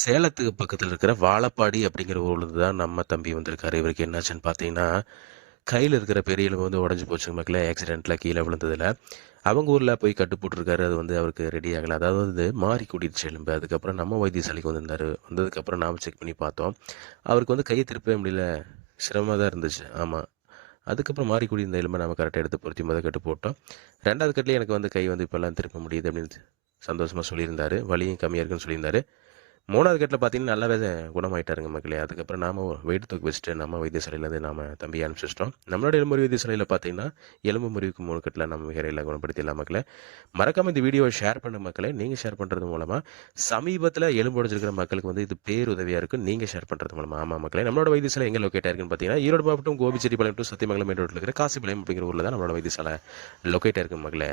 சேலத்துக்கு பக்கத்தில் இருக்கிற வாழப்பாடி அப்படிங்கிற ஊரில் தான் நம்ம தம்பி வந்திருக்காரு. இவருக்கு என்னாச்சுன்னு பார்த்தீங்கன்னா கையில் இருக்கிற பெரிய எலும்பு வந்து உடஞ்சி போச்சு மக்களே ஆக்சிடெண்ட்டில் கீழே விழுந்ததில். அவங்க ஊரில் போய் கட்டு போட்டிருக்காரு. அது வந்து அவருக்கு ரெடி ஆகலை. அதாவது வந்து மாறி கூட்டிடுச்சு எலும்பு. அதுக்கப்புறம் நம்ம வைத்தியசாலைக்கு வந்திருந்தார். வந்ததுக்கப்புறம் நாம் செக் பண்ணி பார்த்தோம். அவருக்கு வந்து கையை திருப்பவே முடியல. சிரமமாக தான் இருந்துச்சு. ஆமாம் அதுக்கப்புறம் மாறி கூடி இந்த எலும்பை நம்ம கரெக்டாக எடுத்து பொருத்தி முதல் கட்டு போட்டோம். ரெண்டாவது கட்டிலே எனக்கு வந்து கை வந்து இப்போல்லாம் திருப்ப முடியுது அப்படின்னு சந்தோஷமாக சொல்லியிருந்தார். வலியும் கம்மியாக இருக்குன்னு சொல்லியிருந்தார். மூணாவது கட்டில் பார்த்தீங்கன்னா நல்லாவே குணமாயிட்டாருங்க மக்களே. அதுக்கப்புறம் நாம வெயிட் தூக்கி வச்சுட்டு நம்ம வைத்தியசாலையிலேருந்து நாம தம்பி அனுப்பிச்சிட்டோம். நம்மளோட எலும்பு வைத்தியசாலையில் பார்த்தீங்கன்னா எலும்பு முறிவுக்கு மூணு கட்டில் நம்ம விகரையில் குணப்படுத்திடலாம் மக்களே. மறக்காம இந்த வீடியோவை ஷேர் பண்ண மக்களே. நீங்கள் ஷேர் பண்ணுறது மூலமாக சமீபத்தில் எலும்பு உடைஞ்சிருக்கிற மக்களுக்கு வந்து இது பேருதவியாக இருக்கும் நீங்கள் ஷேர் பண்ணுறது மூலமாக ஆமாம் மக்களே நம்மளோட வைத்தியசாலை எங்கே லொக்கேட் ஆயிருக்குன்னு பார்த்தீங்கன்னா ஈரோடு மாவட்டம் கோபிச்செட்டிப்பாளையம் டு சத்தியமங்கலம் ரோட்டில் இருக்கிற காசிபாளையம் அப்படிங்கிற ஊரில் தான் நம்மளோட வைத்தியசாலை லொக்கேட் ஆயிருக்கு மக்களே.